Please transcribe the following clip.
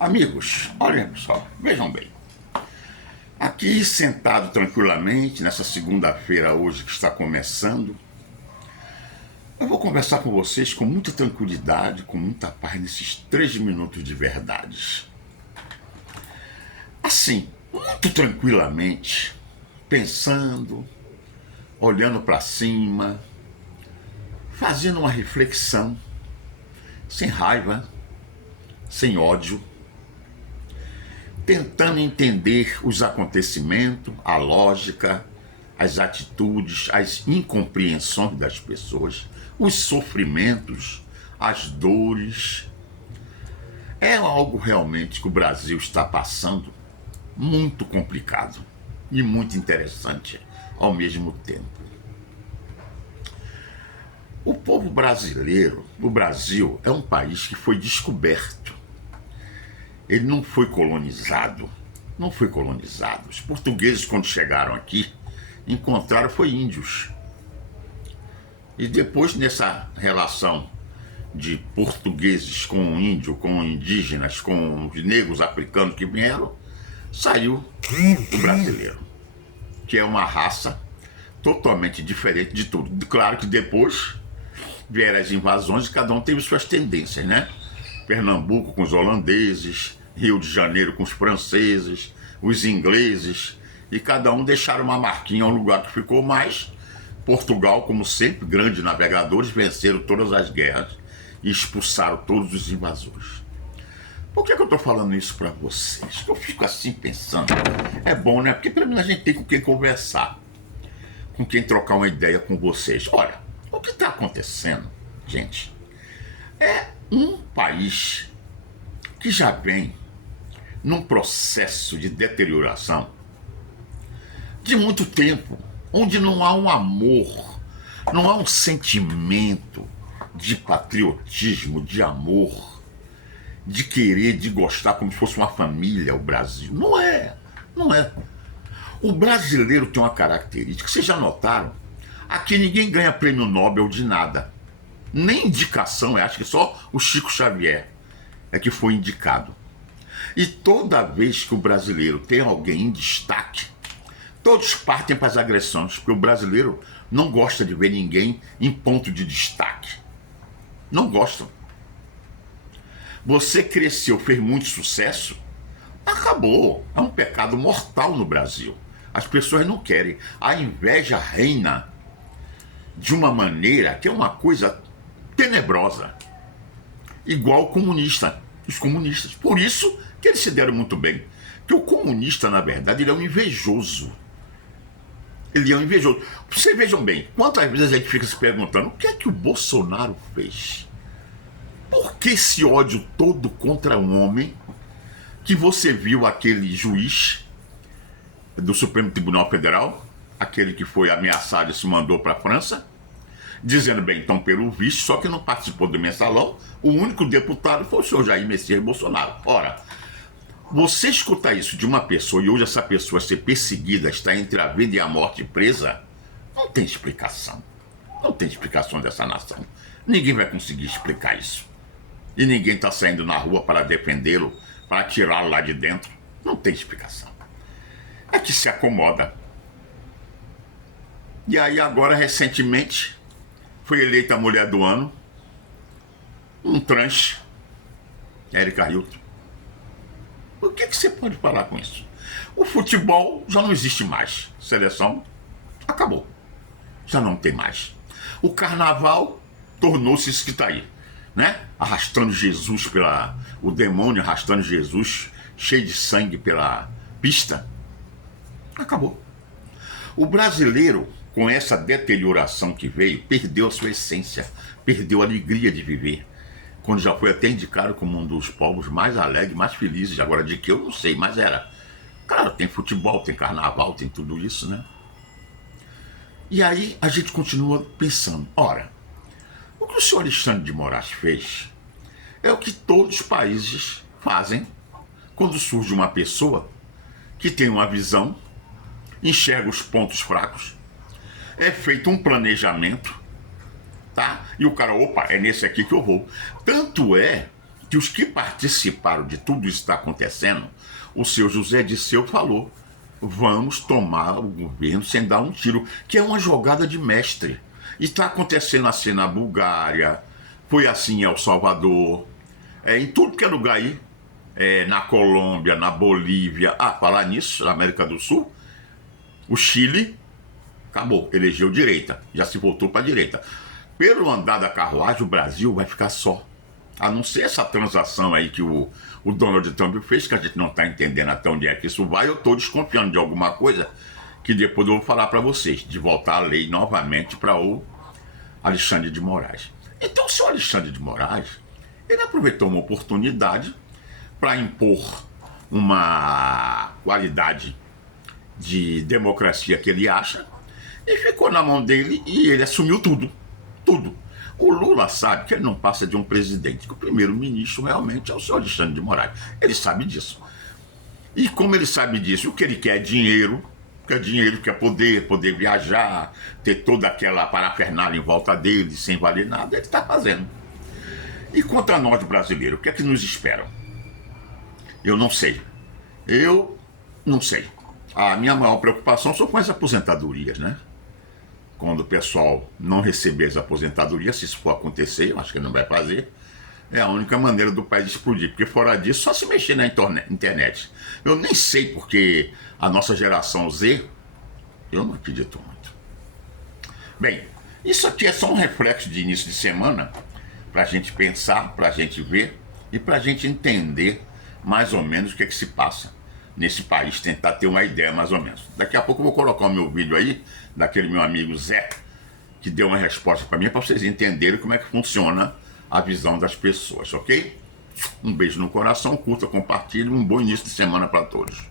Amigos, olhem só, vejam bem. Aqui sentado tranquilamente, nessa segunda-feira hoje que está começando, eu vou conversar com vocês com muita tranquilidade, com muita paz, nesses 3 minutos de verdades. Assim, muito tranquilamente, pensando, olhando para cima, fazendo uma reflexão, sem raiva, sem ódio, tentando entender os acontecimentos, a lógica, as atitudes, as incompreensões das pessoas, os sofrimentos, as dores. É algo realmente que o Brasil está passando muito complicado e muito interessante ao mesmo tempo. O povo brasileiro, o Brasil, é um país que foi descoberto. Ele não foi colonizado. Não foi colonizado. Os portugueses, quando chegaram aqui, encontraram foi índios. E depois, nessa relação de portugueses com índio, com indígenas, com os negros africanos que vieram, saiu o brasileiro, que é uma raça totalmente diferente de tudo. Claro que depois vieram as invasões e cada um teve suas tendências, né? Pernambuco com os holandeses, Rio de Janeiro com os franceses, os ingleses, e cada um deixaram uma marquinha, um lugar que ficou mais. Portugal, como sempre, grandes navegadores, venceram todas as guerras e expulsaram todos os invasores. Por que eu estou falando isso para vocês? Eu fico assim pensando. É bom, né? Porque pelo menos a gente tem com quem conversar, com quem trocar uma ideia com vocês. Olha, o que está acontecendo, gente, é um país que já vem num processo de deterioração de muito tempo, onde não há um amor, não há um sentimento de patriotismo, de amor, de querer, de gostar como se fosse uma família, o Brasil. Não é. O brasileiro tem uma característica, vocês já notaram? Aqui ninguém ganha prêmio Nobel de nada. Nem indicação, eu acho que só o Chico Xavier é que foi indicado. E toda vez que o brasileiro tem alguém em destaque, todos partem para as agressões, porque o brasileiro não gosta de ver ninguém em ponto de destaque. Não gostam. Você cresceu, fez muito sucesso, acabou. É um pecado mortal no Brasil. As pessoas não querem. A inveja reina de uma maneira que é uma coisa tenebrosa. Igual o comunista, os comunistas. Por isso que eles se deram muito bem. Porque o comunista, na verdade, ele é um invejoso. Ele é um invejoso. Vocês vejam bem, quantas vezes a gente fica se perguntando o que é que o Bolsonaro fez? Por que esse ódio todo contra um homem que você viu aquele juiz do Supremo Tribunal Federal, aquele que foi ameaçado e se mandou para a França, dizendo, bem, então pelo visto, só que não participou do mensalão, o único deputado foi o senhor Jair Messias Bolsonaro. Ora, você escutar isso de uma pessoa e hoje essa pessoa ser perseguida, está entre a vida e a morte presa, não tem explicação. Não tem explicação dessa nação. Ninguém vai conseguir explicar isso. E ninguém está saindo na rua para defendê-lo, para tirá-lo lá de dentro. Não tem explicação. É que se acomoda. E aí agora, recentemente, foi eleita a mulher do ano, um tranche, Érica Hilton. O que você pode falar com isso? O futebol já não existe mais. Seleção acabou. Já não tem mais. O carnaval tornou-se isso que está aí, né? Arrastando Jesus o demônio arrastando Jesus cheio de sangue pela pista. Acabou. O brasileiro, com essa deterioração que veio, perdeu a sua essência, perdeu a alegria de viver. Quando já foi até indicado como um dos povos mais alegres, mais felizes. Agora, de que eu não sei, mas era. Claro, tem futebol, tem carnaval, tem tudo isso, né? E aí a gente continua pensando, ora, o que o senhor Alexandre de Moraes fez é o que todos os países fazem quando surge uma pessoa que tem uma visão, enxerga os pontos fracos, é feito um planejamento, tá? E o cara, opa, é nesse aqui que eu vou. Tanto é que os que participaram de tudo isso que está acontecendo, o seu José Disseu falou, vamos tomar o governo sem dar um tiro, que é uma jogada de mestre. E está acontecendo assim na Bulgária, foi assim em El Salvador, em tudo que é lugar aí, na Colômbia, na Bolívia, falar nisso, na América do Sul, o Chile acabou, elegeu direita, já se voltou para a direita. Pelo andar da carruagem, o Brasil vai ficar só. A não ser essa transação aí que o Donald Trump fez, que a gente não está entendendo até onde é que isso vai, eu estou desconfiando de alguma coisa que depois eu vou falar para vocês, de voltar a lei novamente para o Alexandre de Moraes. Então, o senhor Alexandre de Moraes, ele aproveitou uma oportunidade para impor uma qualidade de democracia que ele acha, e ficou na mão dele e ele assumiu tudo. Tudo. O Lula sabe que ele não passa de um presidente, que o primeiro-ministro realmente é o senhor Alexandre de Moraes. Ele sabe disso. E como ele sabe disso, o que ele quer é dinheiro, quer poder viajar, ter toda aquela parafernália em volta dele, sem valer nada, ele está fazendo. E quanto a nós brasileiros, o que é que nos esperam? Eu não sei. Eu não sei. A minha maior preocupação são com as aposentadorias, né? Quando o pessoal não receber as aposentadorias, se isso for acontecer, eu acho que não vai fazer, é a única maneira do país explodir, porque fora disso, só se mexer na internet. Eu nem sei porque a nossa geração Z, eu não acredito muito. Bem, isso aqui é só um reflexo de início de semana, para a gente pensar, para a gente ver e para a gente entender mais ou menos o que é que se passa nesse país, tentar ter uma ideia mais ou menos. Daqui a pouco eu vou colocar o meu vídeo aí, daquele meu amigo Zé, que deu uma resposta para mim, para vocês entenderem como é que funciona a visão das pessoas, ok? Um beijo no coração, curta, compartilhe, um bom início de semana para todos.